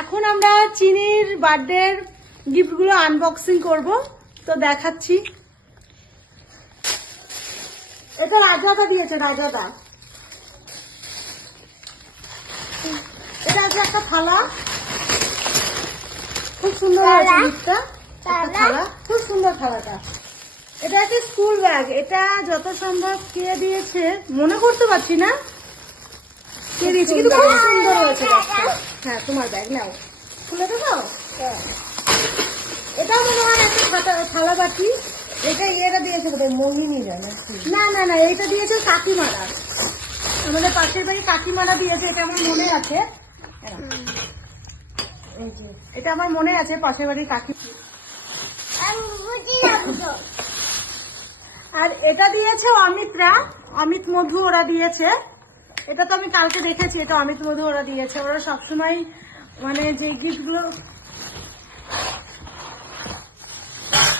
এখন আমরা চিনির বার্থডের গিফটগুলো আনবক্সিং করব, তো দেখাচ্ছি। এটা রাজাদা দিয়েছে, রাজাদা। এটা আছে একটা থালা, খুব সুন্দর হয়েছে গিফটটা। একটা থালা, খুব সুন্দর থালাটা। এটা একটা স্কুল ব্যাগ। এটা যত সম্ভব কে দিয়েছে মনে করতে পারছি না কে দিয়েছে, কিন্তু খুব সুন্দর হয়েছে ব্যাগটা। হ্যাঁ, তোমার ব্যাগ নাও, খুলে দেবো। এটা মনে হয় একটা থালা বাটি। এটা ইয়েটা দিয়েছে বোধহয় মোহিনী, না না না, এইটা দিয়েছে কাকিমারা, আমাদের পাশের বাড়ি কাকিমারা দিয়েছে। এটা আমার মনে আছে, এটা আমার মনে আছে, পাশের বাড়ির কাকি। আর এটা দিয়েছে অমিতরা, অমিত মধু ওরা দিয়েছে। এটা তো আমি কালকে দেখেছি, এটা অমিত মধু ওরা দিয়েছে। ওরা সবসময় মানে যে গিফটগুলো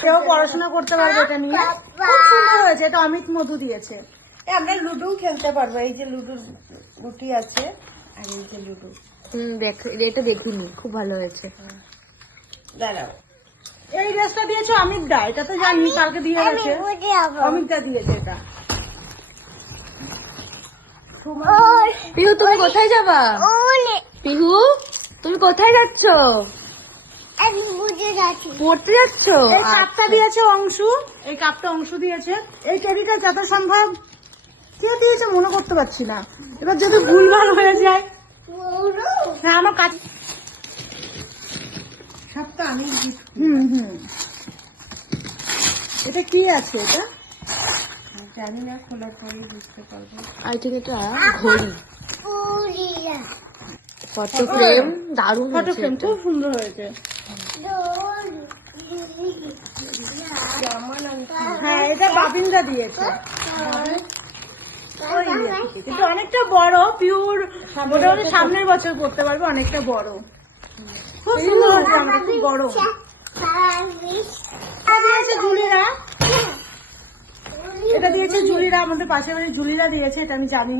কেউ পড়াশোনা করতে পারবে এটা নিয়ে, খুব সুন্দর হয়েছে। এটা অমিত মধু দিয়েছে। আমরা লুডো খেলতে পারবো। এই যে লুডো গুটি আছে, আর এই যে লুডো। এটা দেখিনি, খুব ভালো হয়েছে। দাঁড়াও, এই ড্রেসটা দিয়েছে অমিত দা, এটা তো জানি, কালকে দিয়ে গেছে। অমিত দা দিয়েছে এটা। পিহু তুমি কোথায় যাবা? পিহু তুমি কোথায় যাচ্ছ? পড়তে যাচ্ছ? এই কাপটা দিয়েছে অংশু, এই কাপটা অংশু দিয়েছে। এই টেবিলটা যত সম্ভব কে দিয়েছে মনে করতে পারছি না, এবার যদি ভুলভাল হয়ে যায়। হ্যাঁ, আমার কাজ সবটা আমি। এটা কি আছে? এটা জানি না, খোলার পরেই বুঝতে পারবো। আই থিঙ্ক এটা ঘড়ি, ফটো ফ্রেম। দারুণ ফটো ফ্রেম, খুব সুন্দর হয়েছে। হ্যাঁ, এটা বাবিন্দা দিয়েছে। কিন্তু অনেকটা বড়, পিওর মোটামুটি সামনের বছর করতে পারবে, অনেকটা বড়, খুব সুন্দর হয়েছে। আমরা খুব গরম দিয়েছে জুলিরা, এটা দিয়েছে জুলিরা, আমাদের পাশের বাড়ির জুলিরা দিয়েছে, এটা আমি জানি।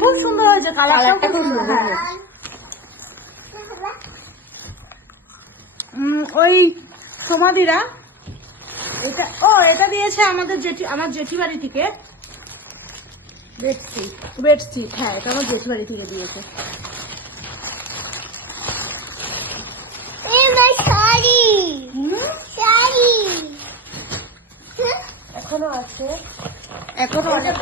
খুব সুন্দর হয়েছে, কালারটা খুব সুন্দর। হ্যাঁ, ওই সমাধিরা এটা, এটা দিয়েছে আমাদের আমার জেঠি বাড়ি থেকে বেডশিট। হ্যাঁ, এটা আমার জেঠি বাড়ি থেকে দিয়েছে। এখনো আছে, এখনো অনেক।